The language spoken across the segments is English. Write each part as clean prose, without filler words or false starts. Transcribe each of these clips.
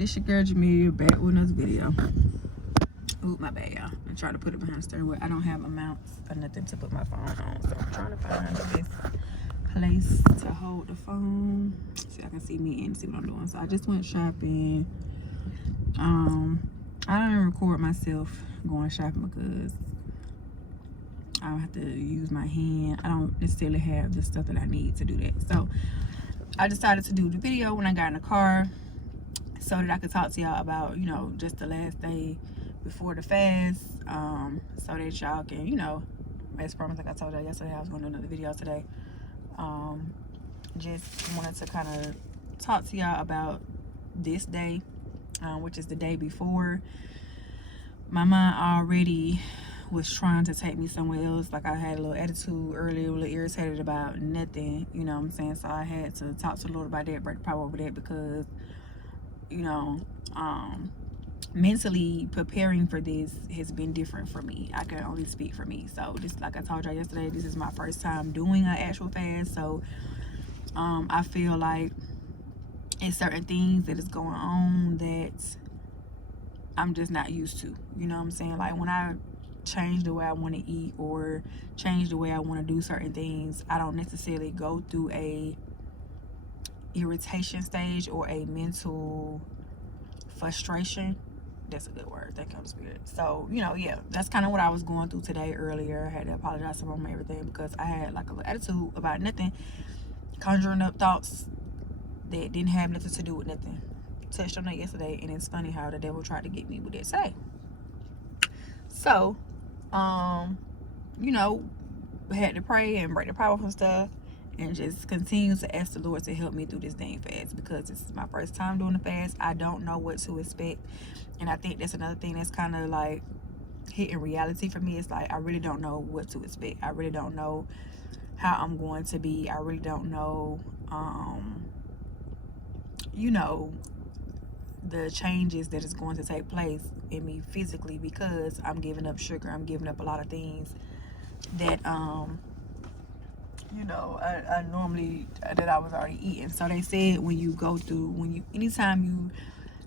This your girl Jameria back with another video. Ooh, my bad, y'all. I'm trying to put it behind the steering wheel. I don't have a mount or nothing to put my phone on, so I'm trying to find the best place to hold the phone so I can see me and see what I'm doing. So I just went shopping. I don't record myself going shopping because I don't have to use my hand. I don't necessarily have the stuff that I need to do that. So I decided to do the video when I got in the car, so that I could talk to y'all about, you know, just the last day before the fast, so that y'all can, you know, as promised, like I told y'all yesterday, I was going to do another video today. Just wanted to kind of talk to y'all about this day, which is the day before. My mind already was trying to take me somewhere else. Like, I had a little attitude earlier, a little irritated about nothing, you know what I'm saying? So I had to talk to the Lord about that, break the power over that, because, you know, mentally preparing for this has been different for me. I can only speak for me. So this, like I told y'all yesterday, this is my first time doing an actual fast. So I feel like it's certain things that is going on that I'm just not used to, you know what I'm saying? Like, when I change the way I want to eat or change the way I want to do certain things, I don't necessarily go through a irritation stage or a mental frustration. That's a good word. Thank you, Holy Spirit. So, you know, yeah, that's kind of what I was going through today earlier. I had to apologize to mom and everything because I had like a little attitude about nothing, conjuring up thoughts that didn't have nothing to do with nothing. Touched on that yesterday, and it's funny how the devil tried to get me with that say. So, you know, had to pray and break the power from stuff, and just continue to ask the Lord to help me through this dang fast, because this is my first time doing the fast. I don't know what to expect, and I think that's another thing that's kind of like hitting reality for me. It's like, I really don't know what to expect. I really don't know how I'm going to be. I really don't know, you know, the changes that is going to take place in me physically, because I'm giving up sugar. I'm giving up a lot of things that you know, I normally, that I was already eating. So they said when you go through, anytime you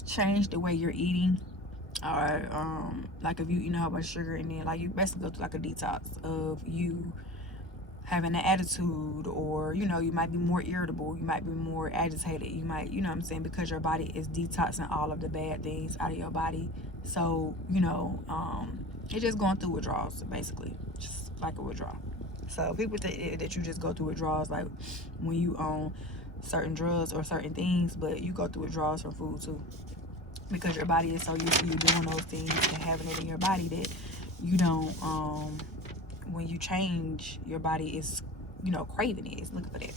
change the way you're eating, or like if you eat a whole bunch of sugar, and then like you basically go through like a detox of you having an attitude, or, you know, you might be more irritable, you might be more agitated, you might, you know what I'm saying, because your body is detoxing all of the bad things out of your body. So, you know, it's just going through withdrawals, basically, just like a withdrawal. So people think that you just go through withdrawals like when you own certain drugs or certain things, but you go through withdrawals from food too, because your body is so used to you doing those things and having it in your body that you don't, when you change, your body is, you know, craving it, it's looking for that.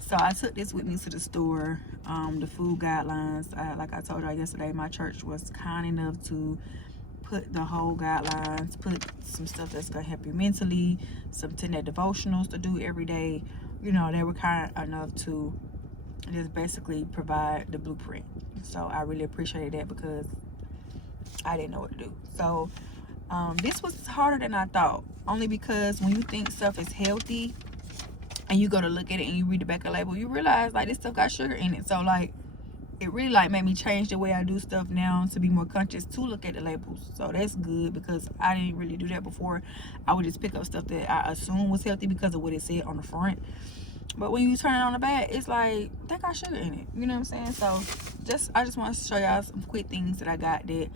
So I took this with me to the store, the food guidelines. Like I told y'all yesterday, my church was kind enough to put the whole guidelines, put some stuff that's gonna help you mentally, some 10-day devotionals to do every day. You know, they were kind enough to just basically provide the blueprint. So I really appreciated that, because I didn't know what to do. So this was harder than I thought, only because when you think stuff is healthy and you go to look at it and you read the back of the label, you realize like this stuff got sugar in it. So like, it really like made me change the way I do stuff now, to be more conscious to look at the labels. So that's good, because I didn't really do that before. I would just pick up stuff that I assumed was healthy because of what it said on the front. But when you turn it on the back, it's like, that got sugar in it. You know what I'm saying? So I just want to show y'all some quick things that I got that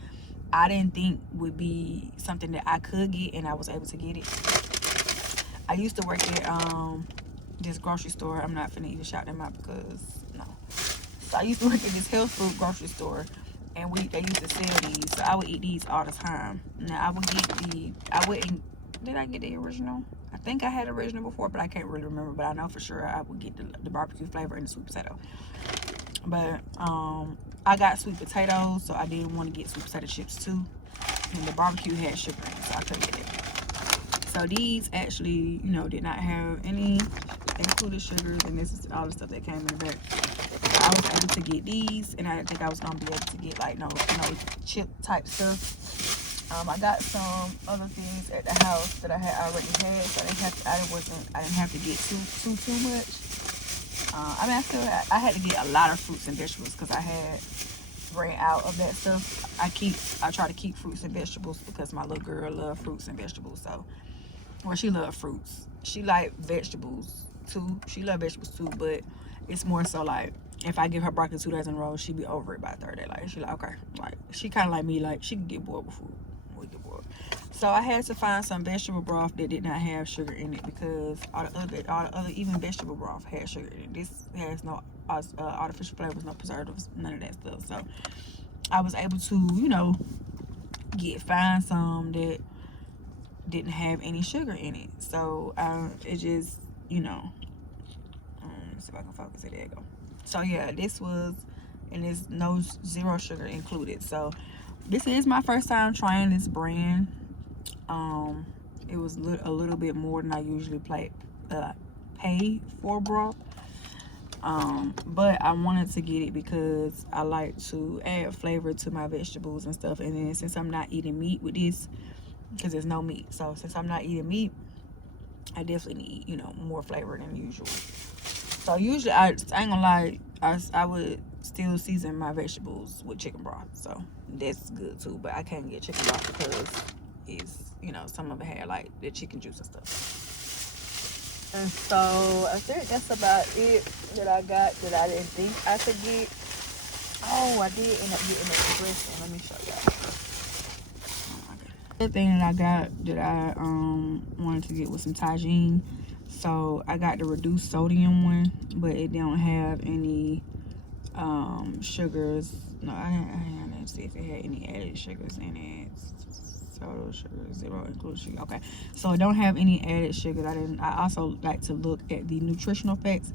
I didn't think would be something that I could get, and I was able to get it. I used to work at this grocery store. I'm not finna even shout them out because no. So I used to work at this health food grocery store, and they used to sell these. So I would eat these all the time. Now I would get did I get the original? I think I had the original before, but I can't really remember. But I know for sure I would get the barbecue flavor and the sweet potato. But I got sweet potatoes, so I didn't want to get sweet potato chips too. And the barbecue had sugar in it, so I couldn't get it. So these actually, you know, did not have any included sugars, and this is all the stuff that came in the bag. So I was able to get these, and I didn't think I was gonna be able to get like no chip type stuff. I got some other things at the house that I had already had, so I didn't have to get too much. I mean, I had to get a lot of fruits and vegetables, because I had ran out of that stuff. I try to keep fruits and vegetables because my little girl loves fruits and vegetables. So, well, she loves fruits. She like vegetables too. She loves vegetables too, but it's more so like if I give her broccoli 2 days in a row, she be over it by the third day. Like she like, okay, like she kind of like me, like she can get bored with food. We get bored. So I had to find some vegetable broth that did not have sugar in it because all the other even vegetable broth had sugar in it. This has no artificial flavors, no preservatives, none of that stuff. So I was able to, you know, find some that didn't have any sugar in it. So it just, you know, let's see if I can focus it. There you go. So yeah, this was, and there's no zero sugar included. So this is my first time trying this brand. It was a little bit more than I usually pay for broth. But I wanted to get it because I like to add flavor to my vegetables and stuff. And then since I'm not eating meat with this, because there's no meat, so since I'm not eating meat, I definitely need, you know, more flavor than usual. So usually I ain't gonna lie, I would still season my vegetables with chicken broth, so that's good too. But I can't get chicken broth because it's, you know, some of it had like the chicken juice and stuff. And so I think that's about it that I got that I didn't think I could get. Oh, I did end up getting a dressing. Let me show y'all. The thing that I got that I wanted to get was some tagine. So I got the reduced sodium one, but it don't have any sugars. No, I didn't see if it had any added sugars in it. Total sugar, 0 included sugar. Okay, so it don't have any added sugars. I also like to look at the nutritional facts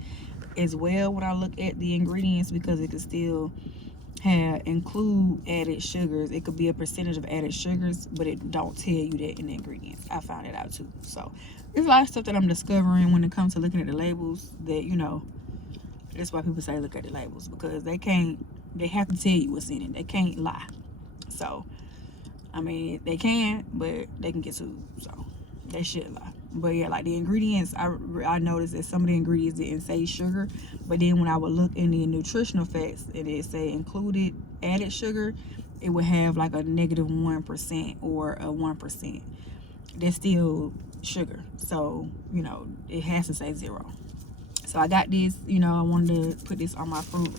as well when I look at the ingredients, because it could still include added sugars. It could be a percentage of added sugars, but it don't tell you that in the ingredients. I found it out too. So there's a lot of stuff that I'm discovering when it comes to looking at the labels that, you know, that's why people say look at the labels, because they have to tell you what's in it. They can't lie. So I mean, they can, but they can get sued, so they should lie. But yeah, like the ingredients, I noticed that some of the ingredients didn't say sugar, but then when I would look in the nutritional facts and it say included added sugar, it would have like a -1% or a 1%. That's still sugar, so you know it has to say 0. So I got this, you know, I wanted to put this on my fruit.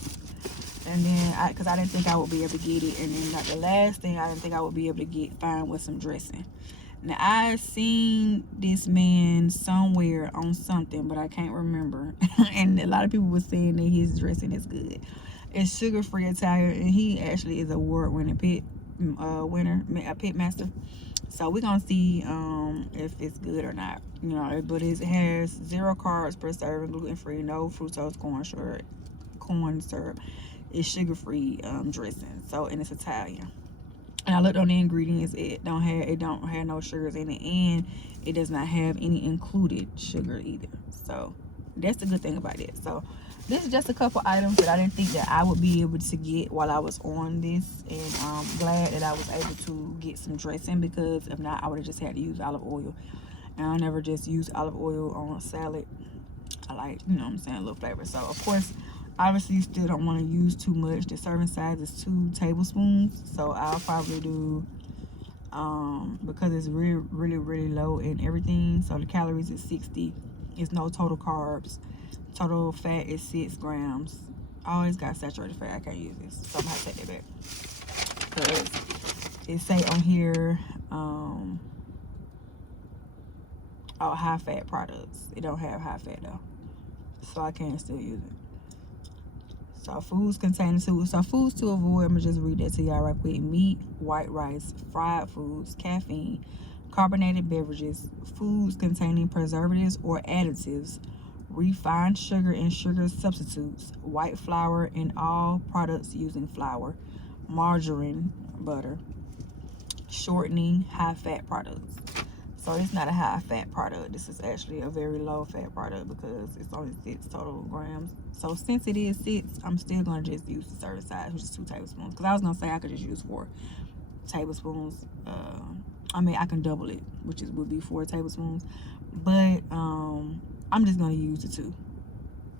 And then, because I didn't think I would be able to get it. And then, like, the last thing I didn't think I would be able to find was some dressing. Now, I seen this man somewhere on something, but I can't remember. And a lot of people were saying that his dressing is good. It's sugar-free Italian, and he actually is an award-winning pit master. So we're gonna see if it's good or not. You know, but it has 0 carbs per serving, gluten-free, no fructose corn syrup. It's sugar-free dressing, so, and it's Italian. And I looked on the ingredients. It don't have no sugars in it, and it does not have any included sugar either. So that's the good thing about it. So this is just a couple items that I didn't think that I would be able to get while I was on this, and I'm glad that I was able to get some dressing, because if not, I would have just had to use olive oil, and I never just use olive oil on a salad. I like, you know what I'm saying, a little flavor. So of course, obviously you still don't want to use too much. The serving size is 2 tablespoons, so I'll probably do because it's really low in everything. So the calories is 60. It's no total carbs. Total fat is 6 grams. I always got saturated fat. I can't use this, so I'm gonna have to take that back, because it say on here high fat products. It don't have high fat though, so I can still use it. So foods to avoid, I'm gonna just read that to y'all right quick. Meat, white rice, fried foods, caffeine, carbonated beverages, foods containing preservatives or additives, refined sugar and sugar substitutes, white flour and all products using flour, margarine, butter, shortening, high fat products. So it's not a high fat product. This is actually a very low fat product because it's only 6 total grams. So since it is 6, I'm still gonna just use the serving size, which is 2 tablespoons. Because I was gonna say I could just use 4 tablespoons. I mean, I can double it, which would be 4 tablespoons. But I'm just gonna use the 2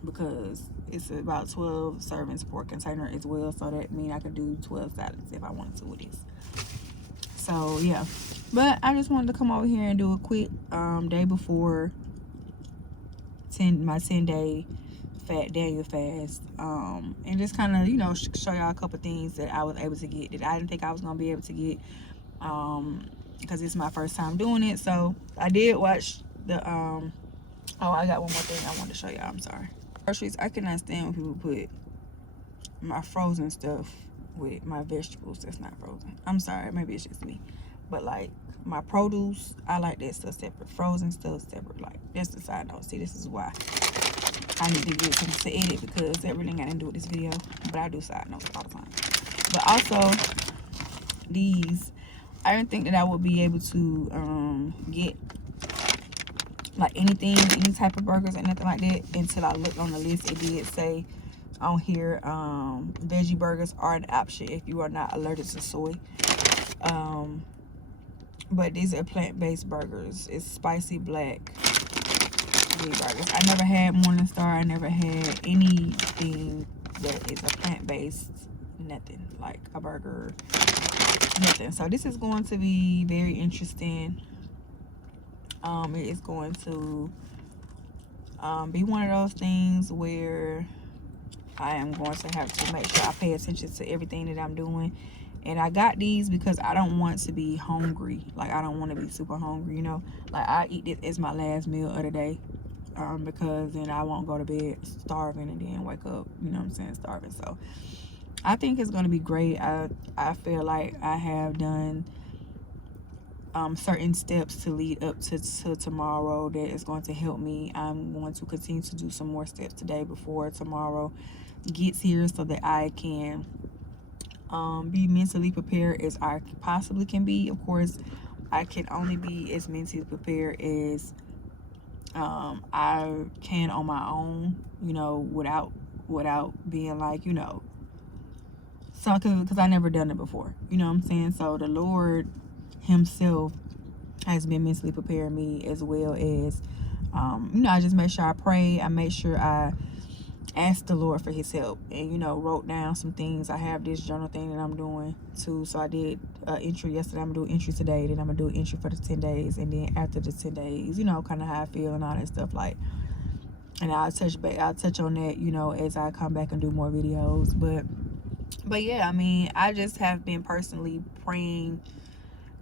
because it's about 12 servings per container as well. So that means I could do 12 salads if I wanted to with this. So yeah, but I just wanted to come over here and do a quick day before my 10-day Daniel fast, and just kind of, you know, show y'all a couple things that I was able to get that I didn't think I was gonna be able to get, because it's my first time doing it. So I did watch the oh, I got one more thing I wanted to show y'all. I'm sorry. Groceries, I cannot stand when people put my frozen stuff with my vegetables that's not frozen. I'm sorry, maybe it's just me, but like my produce, I like that stuff separate. Frozen stuff separate. Like, that's the side note. See, this is why I need to get things to edit, because that really ain't got to do with this video, but I do side notes all the time. But also these, I didn't think that I would be able to get like anything, any type of burgers or nothing like that, until I looked on the list. It did say on here, veggie burgers are an option if you are not allergic to soy. But these are plant-based burgers. It's spicy black meat burgers. I never had Morningstar. I never had anything that is a plant-based, nothing like a burger, nothing. So this is going to be very interesting. It is going to be one of those things where I am going to have to make sure I pay attention to everything that I'm doing. And I got these because I don't want to be hungry. Like, I don't want to be super hungry, you know. Like, I eat this as my last meal of the day, because then I won't go to bed starving and then wake up, you know what I'm saying, starving. So I think it's going to be great. I feel like I have done certain steps to lead up to tomorrow that is going to help me. I'm going to continue to do some more steps today before tomorrow gets here, so that I can be mentally prepared as I possibly can be. Of course, I can only be as mentally prepared as I can on my own, you know, without being like, you know, so because I never done it before, you know what I'm saying. So the Lord himself has been mentally preparing me, as well as you know, I just make sure I pray. I make sure I asked the Lord for his help, and, you know, wrote down some things. I have this journal thing that I'm doing too. So I did entry yesterday. I'm gonna do entry today. Then I'm gonna do entry for the 10 days, and then after the 10 days, you know, kind of how I feel and all that stuff. Like, and I'll touch on that, you know, as I come back and do more videos. But yeah, I mean, I just have been personally praying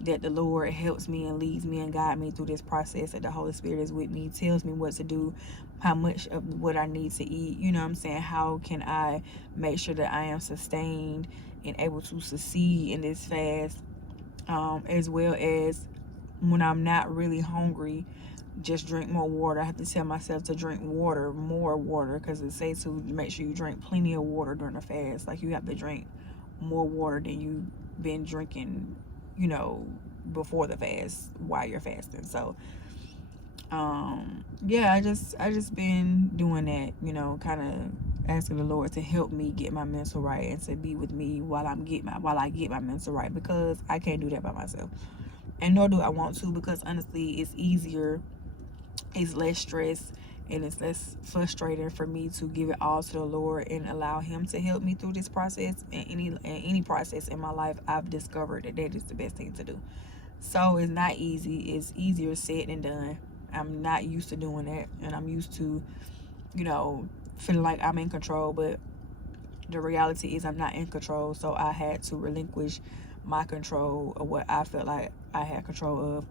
that the Lord helps me and leads me and guides me through this process, that the Holy Spirit is with me, tells me what to do, how much of what I need to eat, you know what I'm saying. How can I make sure that I am sustained and able to succeed in this fast, as well as when I'm not really hungry, just drink more water. I have to tell myself to drink more water, because it says to make sure you drink plenty of water during the fast. Like, you have to drink more water than you've been drinking, you know, before the fast, while you're fasting. So yeah, I just been doing that, you know, kind of asking the Lord to help me get my mental right, and to be with me while I get my mental right, because I can't do that by myself, and nor do I want to, because honestly, it's easier, it's less stress, and it's less frustrating for me to give it all to the Lord and allow him to help me through this process. And any process in my life, I've discovered that is the best thing to do. So it's not easy. It's easier said than done. I'm not used to doing that, and I'm used to, you know, feeling like I'm in control, but the reality is I'm not in control. So I had to relinquish my control of what I felt like I had control of,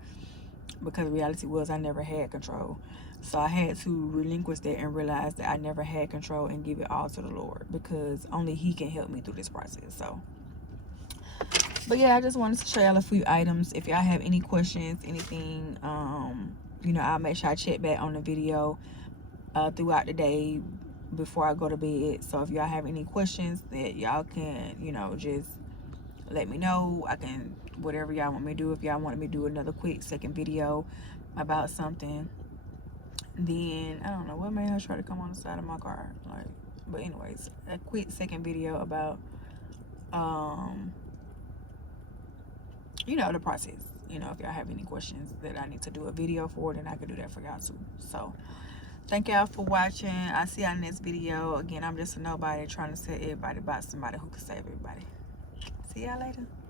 because the reality was I never had control. So I had to relinquish that and realize that I never had control, and give it all to the Lord, because only he can help me through this process. So, but yeah, I just wanted to show y'all a few items. If y'all have any questions, anything, you know, I'll make sure I check back on the video throughout the day before I go to bed. So if y'all have any questions that y'all can, you know, just let me know. I can, whatever y'all want me to do. If y'all want me to do another quick second video about something, then I don't know what made her try to come on the side of my car. Like, but anyways, a quick second video about you know, the process. You know, if y'all have any questions that I need to do a video for, then I can do that for y'all too. So Thank y'all for watching. I'll see y'all in this video. Again, I'm just a nobody trying to tell everybody about somebody who can save everybody. See y'all later.